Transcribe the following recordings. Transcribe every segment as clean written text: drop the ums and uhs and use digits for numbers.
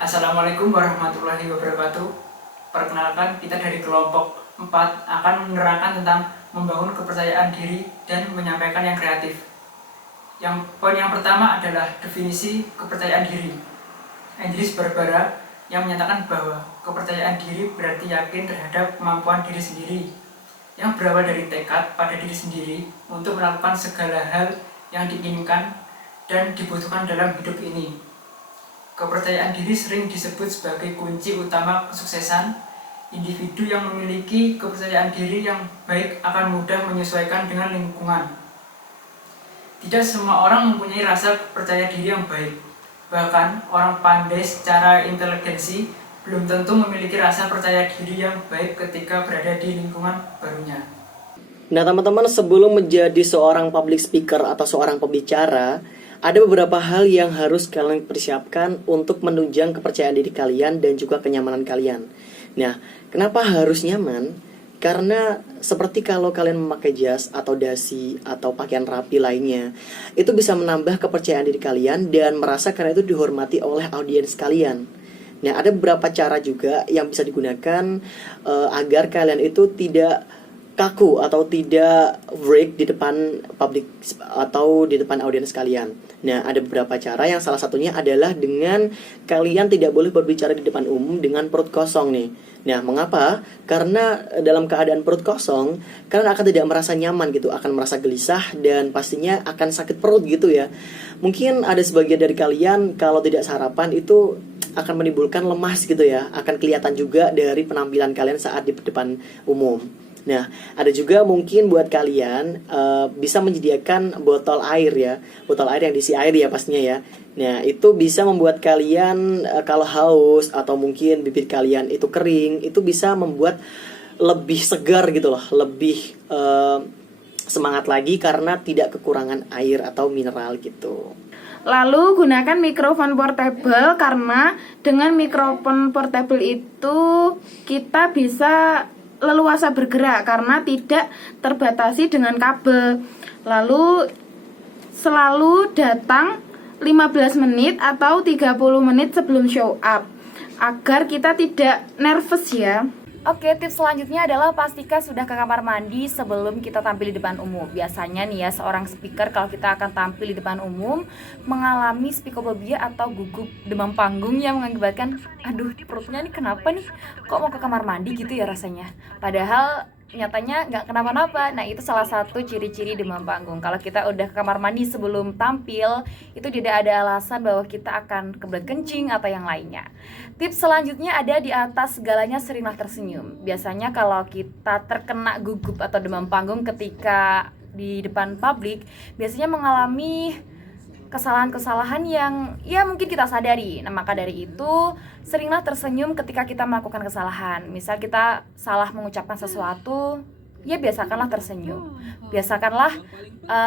Assalamualaikum warahmatullahi wabarakatuh. Perkenalkan, kita dari kelompok 4 akan menerangkan tentang membangun kepercayaan diri dan menyampaikan yang kreatif. Poin yang pertama adalah definisi kepercayaan diri. Andries Barbara yang menyatakan bahwa kepercayaan diri berarti yakin terhadap kemampuan diri sendiri, yang berawal dari tekad pada diri sendiri untuk melakukan segala hal yang diinginkan dan dibutuhkan dalam hidup ini. Kepercayaan diri sering disebut sebagai kunci utama kesuksesan. Individu yang memiliki kepercayaan diri yang baik akan mudah menyesuaikan dengan lingkungan. Tidak semua orang mempunyai rasa percaya diri yang baik. Bahkan orang pandai secara inteligensi belum tentu memiliki rasa percaya diri yang baik ketika berada di lingkungan barunya. Nah teman-teman, sebelum menjadi seorang public speaker atau seorang pembicara, ada beberapa hal yang harus kalian persiapkan untuk menunjang kepercayaan diri kalian dan juga kenyamanan kalian. Nah, kenapa harus nyaman? Karena seperti kalau kalian memakai jas atau dasi atau pakaian rapi lainnya, itu bisa menambah kepercayaan diri kalian dan merasa karena itu dihormati oleh audiens kalian. Nah, ada beberapa cara juga yang bisa digunakan agar kalian itu tidak kaku atau tidak break di depan publik atau di depan audiens kalian. Nah, ada beberapa cara yang salah satunya adalah dengan kalian tidak boleh berbicara di depan umum dengan perut kosong nih. Nah, mengapa? Karena dalam keadaan perut kosong, kalian akan tidak merasa nyaman gitu, akan merasa gelisah dan pastinya akan sakit perut gitu ya. Mungkin ada sebagian dari kalian kalau tidak sarapan itu akan menimbulkan lemas gitu ya, akan kelihatan juga dari penampilan kalian saat di depan umum. Nah, ada juga mungkin buat kalian bisa menyediakan botol air ya, botol air yang diisi air ya pastinya ya. Nah, itu bisa membuat kalian kalau haus atau mungkin bibir kalian itu kering, itu bisa membuat lebih segar gitu loh, lebih semangat lagi karena tidak kekurangan air atau mineral gitu. Lalu gunakan mikrofon portable, karena dengan mikrofon portable itu kita bisa leluasa bergerak karena tidak terbatasi dengan kabel. Lalu selalu datang 15 menit atau 30 menit sebelum show up agar kita tidak nervous ya. Oke, tips selanjutnya adalah pastikan sudah ke kamar mandi sebelum kita tampil di depan umum. Biasanya nih ya, seorang speaker kalau kita akan tampil di depan umum mengalami spikofobia atau gugup demam panggung yang mengakibatkan, aduh perutnya nih kenapa nih, kok mau ke kamar mandi gitu ya rasanya. Padahal nyatanya nggak kenapa-napa. Nah, itu salah satu ciri-ciri demam panggung. Kalau kita udah ke kamar mandi sebelum tampil, itu tidak ada alasan bahwa kita akan kebelet kencing atau yang lainnya. Tips selanjutnya ada di atas segalanya, seringlah tersenyum. Biasanya kalau kita terkena gugup atau demam panggung ketika di depan publik, biasanya mengalami kesalahan-kesalahan yang ya mungkin kita sadari. Nah, maka dari itu seringlah tersenyum ketika kita melakukan kesalahan. Misal kita salah mengucapkan sesuatu, ya biasakanlah tersenyum. Biasakanlah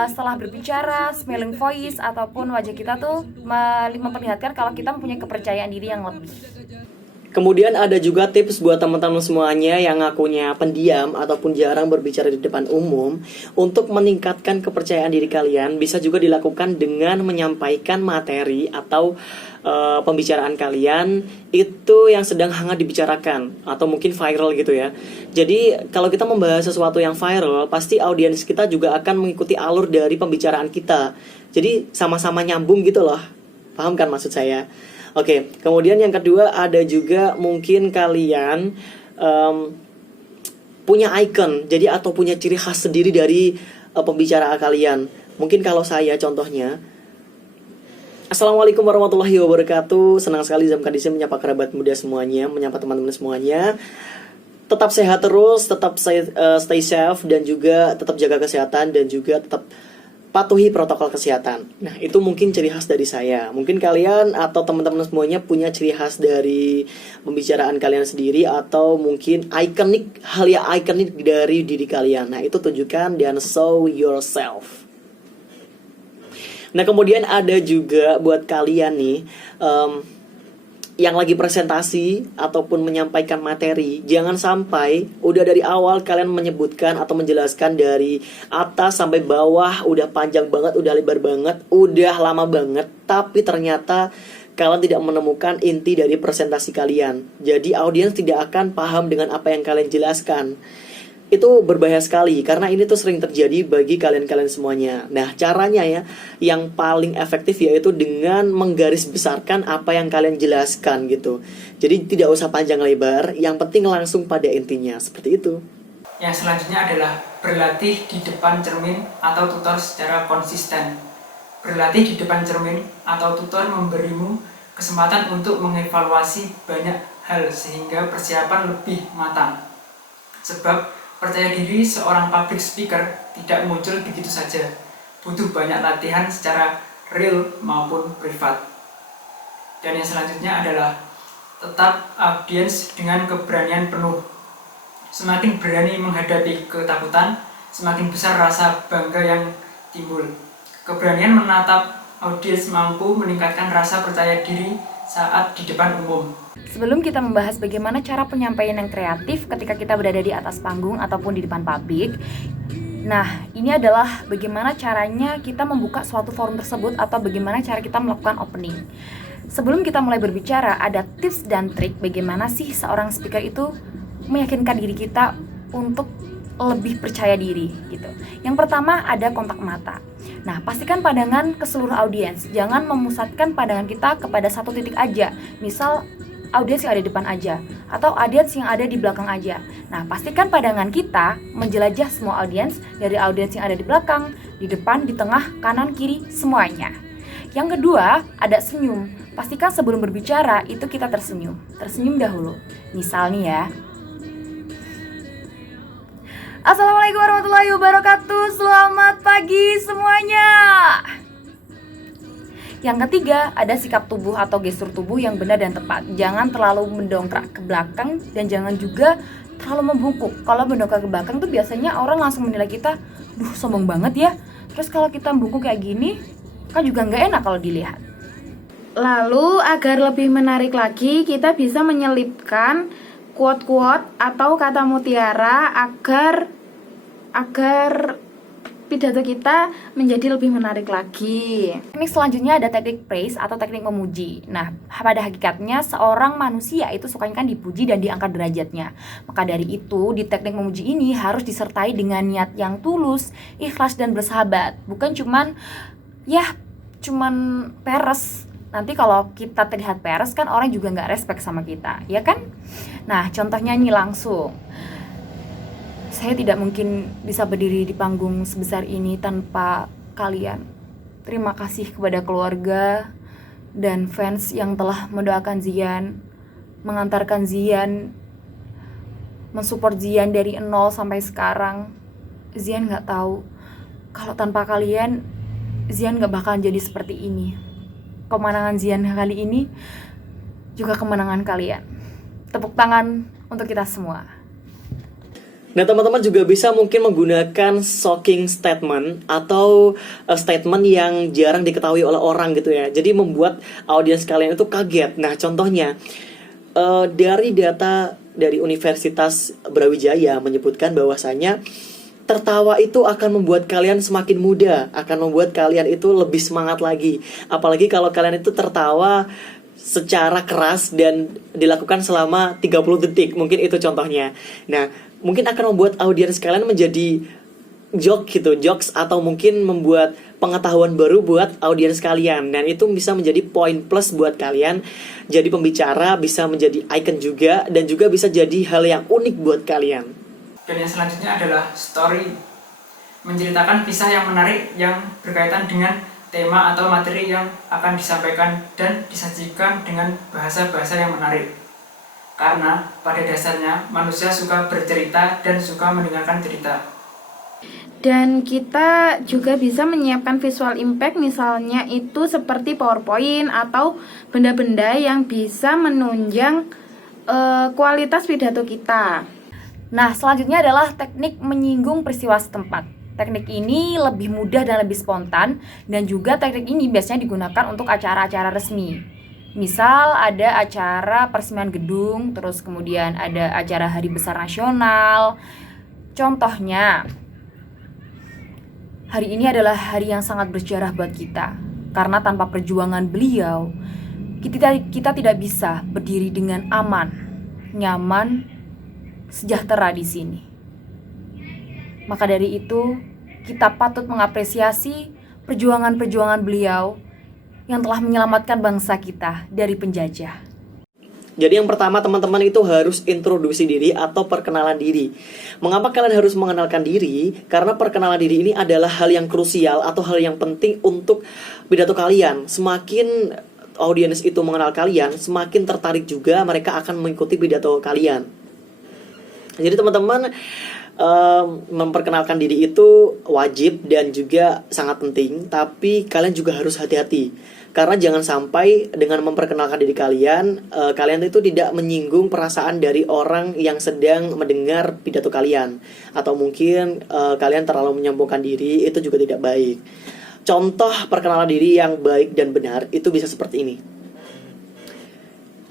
setelah berbicara, smiling voice ataupun wajah kita tuh memperlihatkan kalau kita mempunyai kepercayaan diri yang lebih. Kemudian ada juga tips buat teman-teman semuanya yang ngakunya pendiam ataupun jarang berbicara di depan umum. Untuk meningkatkan kepercayaan diri kalian, bisa juga dilakukan dengan menyampaikan materi atau pembicaraan kalian itu yang sedang hangat dibicarakan atau mungkin viral gitu ya. Jadi kalau kita membahas sesuatu yang viral, pasti audiens kita juga akan mengikuti alur dari pembicaraan kita. Jadi sama-sama nyambung gitu loh. Paham kan maksud saya? Oke, kemudian yang kedua ada juga mungkin kalian punya icon, jadi atau punya ciri khas sendiri dari pembicaraan kalian. Mungkin kalau saya contohnya, Assalamualaikum warahmatullahi wabarakatuh. Senang sekali Zamkan di sini menyapa kerabat muda semuanya, menyapa teman-teman semuanya. Tetap sehat terus, tetap stay safe dan juga tetap jaga kesehatan dan juga tetap patuhi protokol kesehatan. Nah, itu mungkin ciri khas dari saya. Mungkin kalian atau teman-teman semuanya punya ciri khas dari pembicaraan kalian sendiri atau mungkin ikonik, hal yang ikonik dari diri kalian. Nah, itu tunjukkan dan show yourself. Nah, kemudian ada juga buat kalian nih yang lagi presentasi ataupun menyampaikan materi, jangan sampai udah dari awal kalian menyebutkan atau menjelaskan dari atas sampai bawah, udah panjang banget, udah lebar banget, udah lama banget, tapi ternyata kalian tidak menemukan inti dari presentasi kalian. Jadi audiens tidak akan paham dengan apa yang kalian jelaskan. Itu berbahaya sekali karena ini tuh sering terjadi bagi kalian-kalian semuanya. Nah, caranya ya yang paling efektif yaitu dengan menggarisbesarkan apa yang kalian jelaskan gitu. Jadi tidak usah panjang lebar, yang penting langsung pada intinya. Seperti itu. Yang selanjutnya adalah berlatih di depan cermin atau tutor secara konsisten. Berlatih di depan cermin atau tutor memberimu kesempatan untuk mengevaluasi banyak hal sehingga persiapan lebih matang. Sebab percaya diri seorang public speaker tidak muncul begitu saja. Butuh banyak latihan secara real maupun privat. Dan yang selanjutnya adalah tetap audiens dengan keberanian penuh. Semakin berani menghadapi ketakutan, semakin besar rasa bangga yang timbul. Keberanian menatap audiens mampu meningkatkan rasa percaya diri saat di depan umum. Sebelum kita membahas bagaimana cara penyampaian yang kreatif ketika kita berada di atas panggung ataupun di depan publik, nah ini adalah bagaimana caranya kita membuka suatu forum tersebut atau bagaimana cara kita melakukan opening. Sebelum kita mulai berbicara, ada tips dan trik bagaimana sih seorang speaker itu meyakinkan diri kita untuk lebih percaya diri gitu. Yang pertama ada kontak mata. Nah, pastikan pandangan ke seluruh audiens. Jangan memusatkan pandangan kita kepada satu titik aja. Misal audiens yang ada di depan aja atau audiens yang ada di belakang aja. Nah, pastikan pandangan kita menjelajah semua audiens, dari audiens yang ada di belakang, di depan, di tengah, kanan, kiri, semuanya. Yang kedua, ada senyum. Pastikan sebelum berbicara itu kita tersenyum. Tersenyum dahulu. Misal nih ya. Assalamualaikum warahmatullahi wabarakatuh. Selamat pagi semuanya. Yang ketiga, ada sikap tubuh atau gestur tubuh yang benar dan tepat. Jangan terlalu mendongkrak ke belakang dan jangan juga terlalu membungkuk. Kalau mendongkrak ke belakang tuh biasanya orang langsung menilai kita, duh sombong banget ya. Terus kalau kita membungkuk kayak gini, kan juga nggak enak kalau dilihat. Lalu agar lebih menarik lagi, kita bisa menyelipkan quote-quote atau kata mutiara agar pidato kita menjadi lebih menarik lagi. Teknik selanjutnya ada teknik praise atau teknik memuji. Nah, pada hakikatnya seorang manusia itu sukanya kan dipuji dan diangkat derajatnya. Maka dari itu, di teknik memuji ini harus disertai dengan niat yang tulus, ikhlas dan bersahabat. Bukan cuman peres. Nanti kalau kita terlihat peres kan orang juga nggak respect sama kita, ya kan? Nah, contohnya ini langsung. Saya tidak mungkin bisa berdiri di panggung sebesar ini tanpa kalian. Terima kasih kepada keluarga dan fans yang telah mendoakan Zian, mengantarkan Zian, mensupport Zian dari 0 sampai sekarang. Zian nggak tahu kalau tanpa kalian Zian nggak bakalan jadi seperti ini. Kemenangan Zian kali ini juga kemenangan kalian. Tepuk tangan untuk kita semua. Nah, teman-teman juga bisa mungkin menggunakan shocking statement atau statement yang jarang diketahui oleh orang gitu ya. Jadi membuat audiens kalian itu kaget. Nah, contohnya dari data dari Universitas Brawijaya menyebutkan bahwasanya tertawa itu akan membuat kalian semakin muda, akan membuat kalian itu lebih semangat lagi. Apalagi kalau kalian itu tertawa secara keras dan dilakukan selama 30 detik, mungkin itu contohnya. Nah, mungkin akan membuat audiens kalian menjadi jokes atau mungkin membuat pengetahuan baru buat audiens kalian. Dan itu bisa menjadi poin plus buat kalian. Jadi pembicara bisa menjadi icon juga dan juga bisa jadi hal yang unik buat kalian. Dan yang selanjutnya adalah story. Menceritakan kisah yang menarik yang berkaitan dengan tema atau materi yang akan disampaikan dan disajikan dengan bahasa-bahasa yang menarik. Karena pada dasarnya manusia suka bercerita dan suka mendengarkan cerita. Dan kita juga bisa menyiapkan visual impact, misalnya itu seperti PowerPoint atau benda-benda yang bisa menunjang kualitas pidato kita. Nah, selanjutnya adalah teknik menyinggung peristiwa setempat. Teknik ini lebih mudah dan lebih spontan, dan juga teknik ini biasanya digunakan untuk acara-acara resmi. Misal ada acara peresmian gedung, terus kemudian ada acara hari besar nasional. Contohnya, hari ini adalah hari yang sangat bersejarah buat kita, karena tanpa perjuangan beliau, kita tidak bisa berdiri dengan aman, nyaman, sejahtera di sini. Maka dari itu, kita patut mengapresiasi perjuangan-perjuangan beliau yang telah menyelamatkan bangsa kita dari penjajah. Jadi yang pertama teman-teman itu harus introduksi diri atau perkenalan diri. Mengapa kalian harus mengenalkan diri? Karena perkenalan diri ini adalah hal yang krusial atau hal yang penting untuk pidato kalian. Semakin audiens itu mengenal kalian, semakin tertarik juga mereka akan mengikuti pidato kalian. Jadi teman-teman, memperkenalkan diri itu wajib dan juga sangat penting. Tapi kalian juga harus hati-hati, karena jangan sampai dengan memperkenalkan diri kalian, kalian itu tidak menyinggung perasaan dari orang yang sedang mendengar pidato kalian. Atau mungkin kalian terlalu menyombongkan diri, itu juga tidak baik. Contoh perkenalan diri yang baik dan benar itu bisa seperti ini.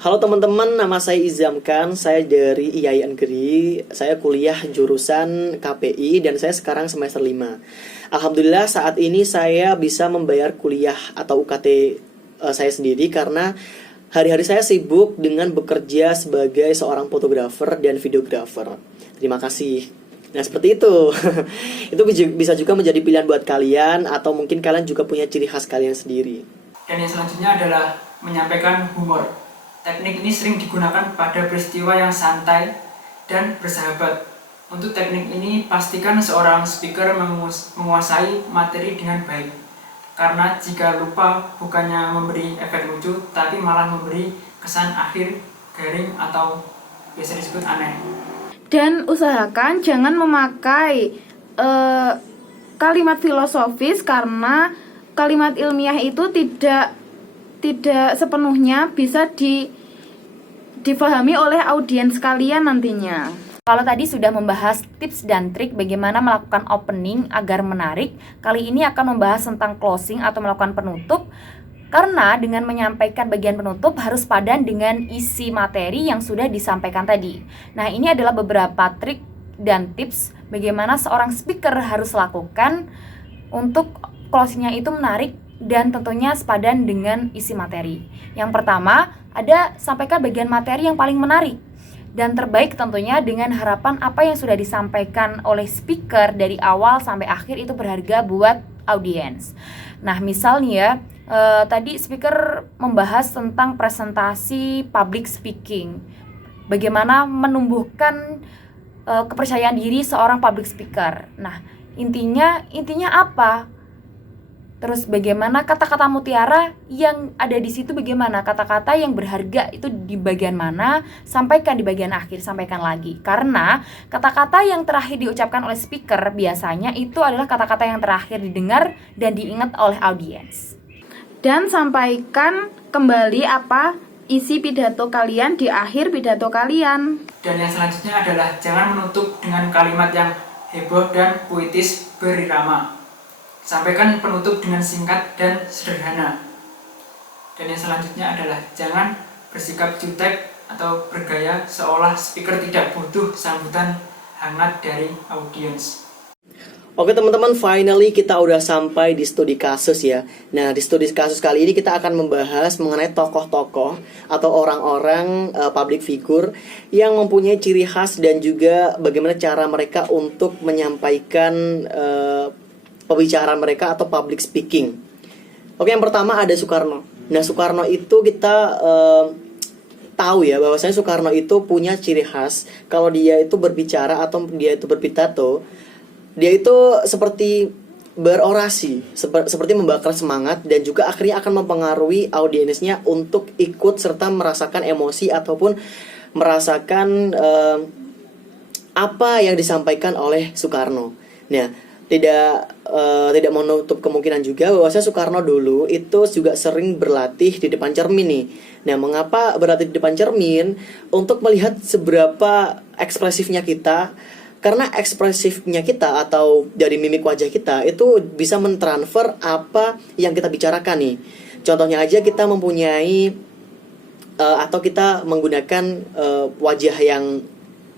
Halo teman-teman, nama saya Izamkan, saya dari IAI Negeri. Saya kuliah jurusan KPI dan saya sekarang semester 5. Alhamdulillah saat ini saya bisa membayar kuliah atau UKT saya sendiri karena hari-hari saya sibuk dengan bekerja sebagai seorang fotografer dan videografer. Terima kasih. Nah seperti itu. Itu bisa juga menjadi pilihan buat kalian, atau mungkin kalian juga punya ciri khas kalian sendiri. Dan yang selanjutnya adalah menyampaikan humor. Teknik ini sering digunakan pada peristiwa yang santai dan bersahabat. Untuk teknik ini, pastikan seorang speaker menguasai materi dengan baik. Karena jika lupa, bukannya memberi efek lucu, tapi malah memberi kesan akhir, garing, atau biasa disebut aneh. Dan usahakan jangan memakai kalimat filosofis, karena kalimat ilmiah itu tidak sepenuhnya bisa difahami oleh audiens kalian nantinya. Kalau tadi sudah membahas tips dan trik bagaimana melakukan opening agar menarik, kali ini akan membahas tentang closing atau melakukan penutup. Karena dengan menyampaikan bagian penutup harus padan dengan isi materi yang sudah disampaikan tadi. Nah, ini adalah beberapa trik dan tips bagaimana seorang speaker harus lakukan untuk closingnya itu menarik dan tentunya sepadan dengan isi materi. Yang pertama, ada sampaikan bagian materi yang paling menarik dan terbaik tentunya dengan harapan apa yang sudah disampaikan oleh speaker dari awal sampai akhir itu berharga buat audiens. Nah, misalnya tadi speaker membahas tentang presentasi public speaking. Bagaimana menumbuhkan kepercayaan diri seorang public speaker. Nah, intinya apa? Terus bagaimana kata-kata mutiara yang ada di situ, bagaimana kata-kata yang berharga itu di bagian mana, sampaikan di bagian akhir, sampaikan lagi. Karena kata-kata yang terakhir diucapkan oleh speaker biasanya itu adalah kata-kata yang terakhir didengar dan diingat oleh audiens. Dan sampaikan kembali apa isi pidato kalian di akhir pidato kalian. Dan yang selanjutnya adalah jangan menutup dengan kalimat yang heboh dan puitis berirama. Sampaikan penutup dengan singkat dan sederhana. Dan yang selanjutnya adalah jangan bersikap jutek atau bergaya seolah speaker tidak butuh sambutan hangat dari audiens. Oke teman-teman, finally kita udah sampai di studi kasus ya. Nah, di studi kasus kali ini kita akan membahas mengenai tokoh-tokoh atau orang-orang public figure yang mempunyai ciri khas dan juga bagaimana cara mereka untuk menyampaikan pembicaraan mereka atau public speaking. Oke, yang pertama ada Soekarno. Nah, Soekarno itu kita tahu ya bahwasanya Soekarno itu punya ciri khas. Kalau dia itu berbicara atau dia itu berpidato, dia itu seperti berorasi, seperti membakar semangat dan juga akhirnya akan mempengaruhi audiensnya untuk ikut serta merasakan emosi ataupun merasakan apa yang disampaikan oleh Soekarno. Nah, tidak menutup kemungkinan juga bahwasanya Soekarno dulu itu juga sering berlatih di depan cermin nih. Nah, mengapa berlatih di depan cermin? Untuk melihat seberapa ekspresifnya kita. Karena ekspresifnya kita atau dari mimik wajah kita itu bisa mentransfer apa yang kita bicarakan nih. Contohnya aja kita mempunyai atau kita menggunakan wajah yang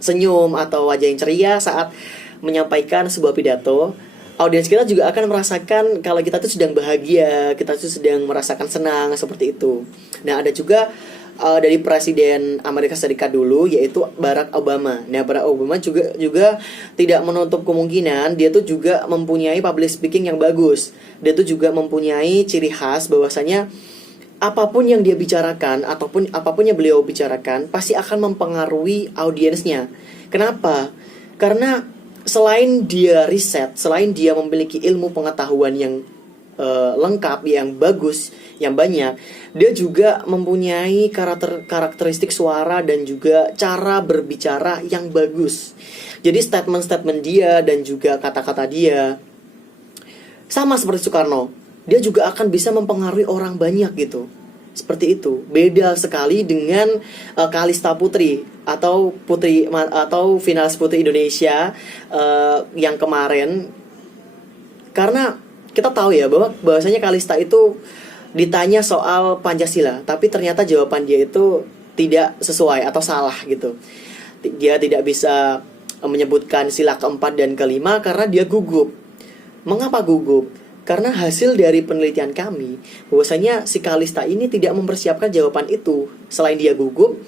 senyum atau wajah yang ceria saat menyampaikan sebuah pidato. audiens kita juga akan merasakan kalau kita tuh sedang bahagia, kita tuh sedang merasakan senang seperti itu. Nah, ada juga dari Presiden Amerika Serikat dulu, yaitu Barack Obama. Nah, Barack Obama juga tidak menutup kemungkinan dia tuh juga mempunyai public speaking yang bagus. Dia tuh juga mempunyai ciri khas bahwasanya apapun yang dia bicarakan ataupun apapun yang beliau bicarakan pasti akan mempengaruhi audiensnya. Kenapa? Karena selain dia riset, selain dia memiliki ilmu pengetahuan yang lengkap, yang bagus, yang banyak, dia juga mempunyai karakteristik suara dan juga cara berbicara yang bagus. Jadi statement-statement dia dan juga kata-kata dia sama seperti Soekarno, dia juga akan bisa mempengaruhi orang banyak gitu. Seperti itu. Beda sekali dengan Kalista Putri atau finalis Putri Indonesia yang kemarin. Karena kita tahu ya bahwasanya Kalista itu ditanya soal Pancasila, tapi ternyata jawaban dia itu tidak sesuai atau salah gitu. Dia tidak bisa menyebutkan sila keempat dan kelima karena dia gugup. Mengapa gugup? Karena hasil dari penelitian kami bahwasanya si Kalista ini tidak mempersiapkan jawaban itu. Selain dia gugup,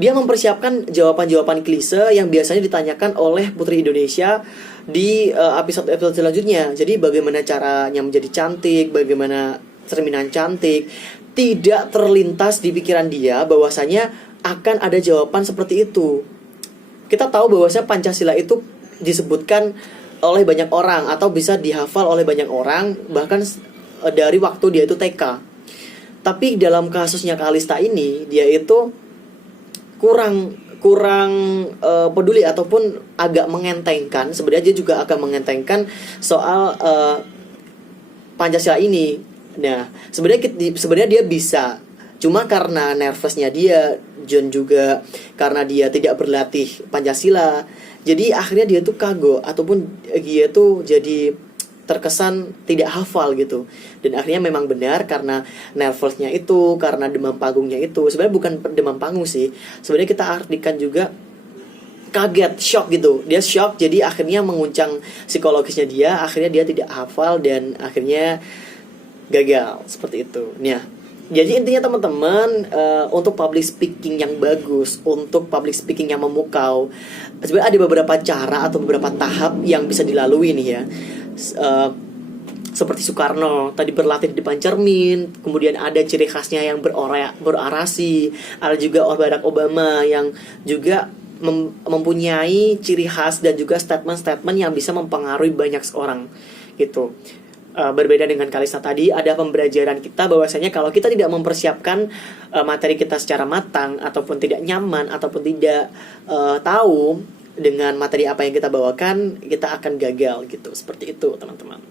dia mempersiapkan jawaban-jawaban klise yang biasanya ditanyakan oleh Putri Indonesia di episode selanjutnya. Jadi bagaimana caranya menjadi cantik, bagaimana cerminan cantik, tidak terlintas di pikiran dia bahwasanya akan ada jawaban seperti itu. Kita tahu bahwasanya Pancasila itu disebutkan oleh banyak orang atau bisa dihafal oleh banyak orang bahkan dari waktu dia itu TK. Tapi dalam kasusnya Kalista ini, dia itu kurang peduli ataupun agak mengentengkan. Sebenarnya dia juga akan mengentengkan soal Pancasila ini. Nah, sebenarnya dia bisa, cuma karena nervousnya dia, John juga karena dia tidak berlatih Pancasila, jadi akhirnya dia tuh kagok ataupun dia tuh jadi terkesan tidak hafal gitu. Dan akhirnya memang benar karena nervousnya itu, karena demam panggungnya itu. Sebenarnya bukan demam panggung sih, sebenarnya kita artikan juga kaget, shock gitu. Dia shock, jadi akhirnya menguncang psikologisnya dia. Akhirnya dia tidak hafal dan akhirnya gagal seperti itu. Nah, jadi intinya teman-teman, untuk public speaking yang bagus, untuk public speaking yang memukau, sebenarnya ada beberapa cara atau beberapa tahap yang bisa dilalui nih ya. Seperti Soekarno tadi berlatih di depan cermin, kemudian ada ciri khasnya yang berorasi. Ada juga Barack Obama yang juga mempunyai ciri khas dan juga statement-statement yang bisa mempengaruhi banyak orang gitu. Berbeda dengan Kalista tadi, ada pembelajaran kita bahwasanya kalau kita tidak mempersiapkan materi kita secara matang ataupun tidak nyaman ataupun tidak tahu dengan materi apa yang kita bawakan, kita akan gagal gitu. Seperti itu teman-teman.